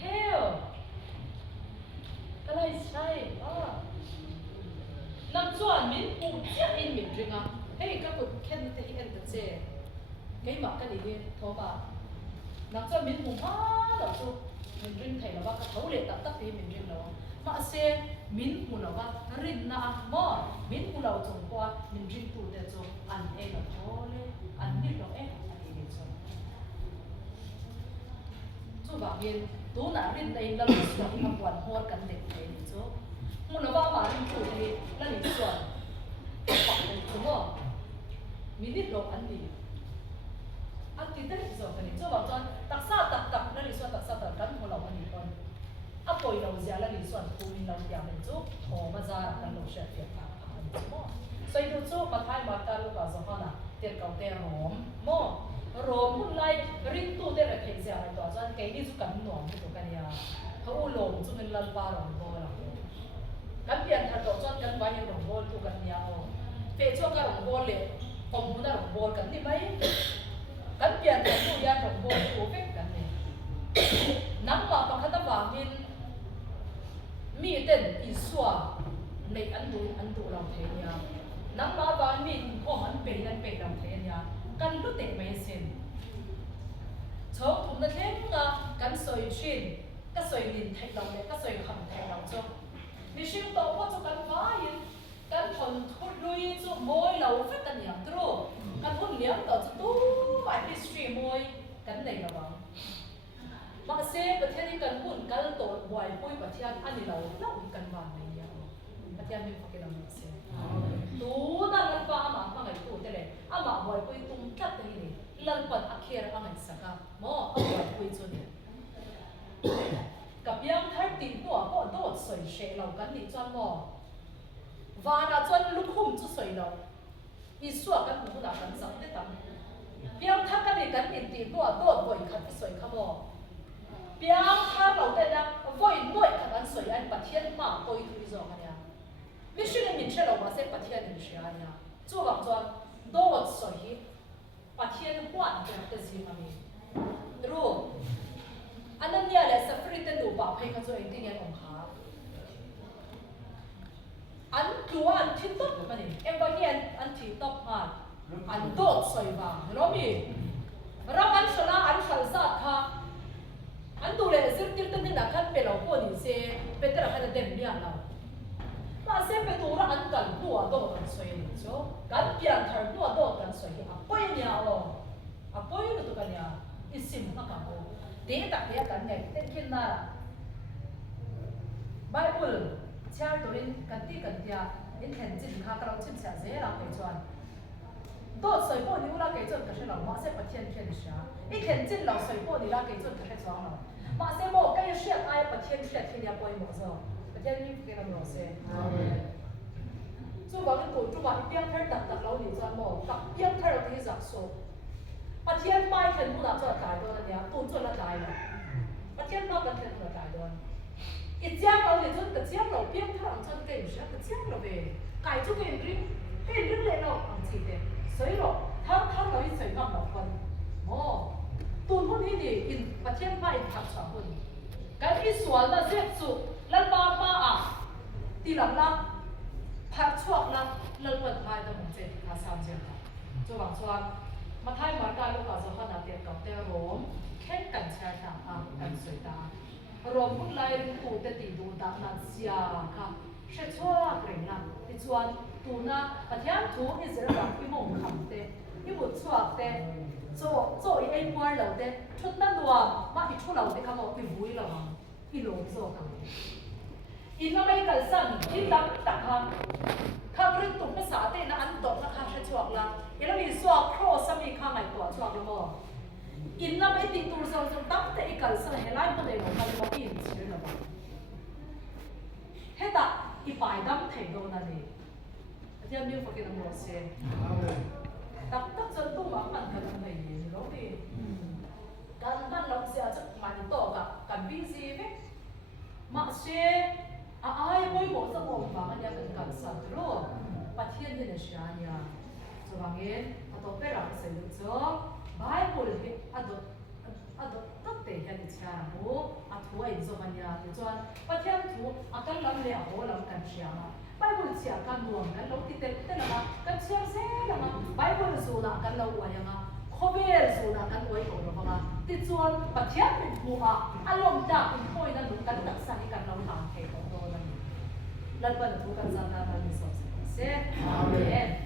hell cái này sai nằm chuẩn mình cũng chắc in mình riêng hey các bạn khen thì anh tự chế cái mà cái gì thô bà nằm chuẩn mình cũng đâu chứ mình riêng thầy là bác thấu lệ tập thì mình riêng đâu mà xe mình cũng là bác riêng na mà mình cũng lâu trồng qua mình riêng tu để cho anh em là thôi anh biết đâu em anh đi cho chú bảo viên tú nãy riêng đây là lịch sử học quản hoa cần để thấy chứ một là ba mà riêng tu thì là lịch sử đúng không mình biết đâu anh đi anh tin đấy rồi cái này cho bảo cho đặc sao đặc là lịch sử đặc sao đặc cắn một lòng anh đi con áp bồi đầu giờ là lịch sử thu mình lòng nhà mình chút hồ mà ra là lỗ sẽ tiền đúng không所以就做把太马达路搞什么呢？点搞点罗么？罗本来人都得来看下来，多少给你就更暖，就干呀。เขาลง就มันลันปาหลงโบละกันเปลี่ยนถ้าตัวจอดกันไว้ยังหลงโบตัวกันยาวเปช่วงกันหลงโบเลยผมมุ่งหน้าหลงโบกันนี่ไหมกันเปลี่ยนตัวผู้ยาหลงโบตัวเป็ดกันเนี่ยน้ำมาประคัตวามินมีเด่นอิสวาในอันดูเราเทียน้ำมาบางมินโอ้มันเป็นนั่นเป็นเราเทียกันรู้เตะไม่เส้นชอบถุงนั่นเองกันสวยชินก็สวยลินไทยเราเลยก็สวยคำไทยเราจ้ะมีชิมโตว่าจะกันฟ้ายินกันทนทุลุยจะมวยเราฟัดกันอย่างตรูกันพุ่นเลี้ยงต่อจะตู้ไปฮิสตรีมวยกันในระวังมาเซ่ประเทศนี้กันพุ่นกันโตวายปุ้ยประเทศอันนี้เราเล่ากันบ้างในเนี้ยประเทศมีฟังกันเราเซ่ตู้นั่นลันฟ้าอามาไงตู้แต่เลยอามาบอยปุ้ยตุ้มกัดแต่นี่ลันปันอักเคียร์อาไงสักการมออาบอยปุ้ยจนเนี่ยกับยังท้ายติดตัวก็โดดสวยเชลเรากันนี่จนมอวานาจนลุกหุ่มจะสวยเราอีสัวกันหูหนากันสังได้ตั้งยังทักกันนี่กันนี่ติดตัวโดดบ่อยขัดสวยขมอยังถ้าเราได้นะบ่อยบ่อยขัดกันสวยอันปัจเจียนมาบ่อยทุยจงกันเนี่ยไม่ใช่ในมินเชลเราว่าเส้นปัจเจียนนี่ใช่ไหมเนี่ยจู่บางจวนโดดสวยปัจเจียนหวานเป็นสิ่งนี้รู้อันนั้นเนี่ยแหละสัฟริตดูบ่าวให้เขาตัวเองที่เงี้ยของเขาอันตัวอันที่ตบมันนี่เอ็มบางอย่างอันที่ตบมันอันโดดสวยบ้างรู้มั้ยรับอันชนะอันขันสัตว์ค่ะอันดูเลยสิ่งที่ตั้งแต่นักขันเป็นเราคนนี้เสียเป็นแต่ละขันเด่นเนี่ยเรามาเสียเป็นตัวอันกันตัวโดดกันสวยนี่จ้ะกันเปลี่ยนทางตัวโดดกันสวยอ่ะป่วยเนี่ยอ่ะป่วยอยู่ตัวกันเนี่ยอิสิมนักการเมืองเดี๋ยวตักเดี๋ยวกันเนี่ยเต้นขึ้นน่ะไบเบิลเชื่อตัวนี้กันที่กันเดียอินเทนจินข้ากระเราชิมเสียเสียเราไปจวนโดดสวยพวกนี้เราเกิดจนกระเชื่อเรามาเสียประเทศเทียนเสียอินเทนจินเราสวยพวกนี้เราเกิดจนกระเชื่อสองเรามาเสียโม่ก็ยังเชื่อไอ้ประเทศเทียนที่เนี่ยป่วยหมดจ้ะประเทศนี้เกี่ยวกับเราเสียจู่ว่าเป็นตัวจู่ว่าเพียงแค่ตักเราหนีจวนโม่ตักเพียงแค่เราที่จะสู้ประเทศไม่เห็นผู้นำจะตายตัวเนี่ยตุนจนละตายเลยประเทศนอกกันเห็นละตายตัวอีเจ้าเราเนี่ยจนกระเจี๊ยบเราเพียงแค่เราจนเก่งเสียกระเจี๊ยบเราเองไก่ทุกอย่างริ้งเป็นเรื่องเล็กเราอันที่เด็กสวยหรอกทั้งเราอีสวยงามเราคนโอ้ตุนคนนี้ดิอินประเทศไม่ทักษะคนการที่สวนละเสียสุละมาอ่ะตีหลังละพักช่วงละละเปิดท้ายตรงเจ็ดขาสามเจ็ดจะหวังส่วนมาไทยมาการลูกอาสาขนาดเดียวกับเตโรมแค่กันแชร์ทางกันสวยตารวมพุ่งไล่ผู้เตติดูดักนันเสียค่ะเชื่อชัวร์เกรงนะที่ชวนตูน่าประเทศทูอิสราเอลที่มุ่งคำเตที่บุตรชัวร์เตโจอีเอ็นมัวเราเตชุดนั้นดัวมาอีชุดเราเตคำว่าอีบุยเราอีหลงโซ่กันอีนั่นไม่กันสั่นอีดักตักค่ะข้างเรื่องตุ่มภาษาเตนะอันตกนะคะเชื่อชัวร์ละอีนั่นมีสวกโครสมีข้างไหนตัวชัวร์เลยมั้งอินนั่นไม่ติดตัวเราจะตั้งแต่อีกันสั่นเฮลัยมันเลยมันเลยอินเชื่อละมั้งเฮ้ยแต่อีฝ่ายดำเทโดนั่นเองที่อันนี้ฟังกันหมดเสียตักจนตัวมันกันไม่เห็นรู้ดิการบ้านเราเสียจะมันโตกับบิซีไหมมาเสียไอ้บ่อยบอกจะบอกว่ามันยังเป็นการสั่งรู้ประเทศเนี่ย ne shania so bangin ato pera se lu cho bible he ado tatte hian ni chara mo athu ai zo mania te chuan pathian thu akal lam le a ho lam kan chianga bible chia kan nuam kan lo ti te lama kan chiam se lama bible zo na kan lo wa yanga khober zo na kan oi ko lo ma ti chuan pathian min thu a alom da in khoi na lu kan tak sa ni kan lo ham the ko do la ni lan ban thu kan za na ni so se amen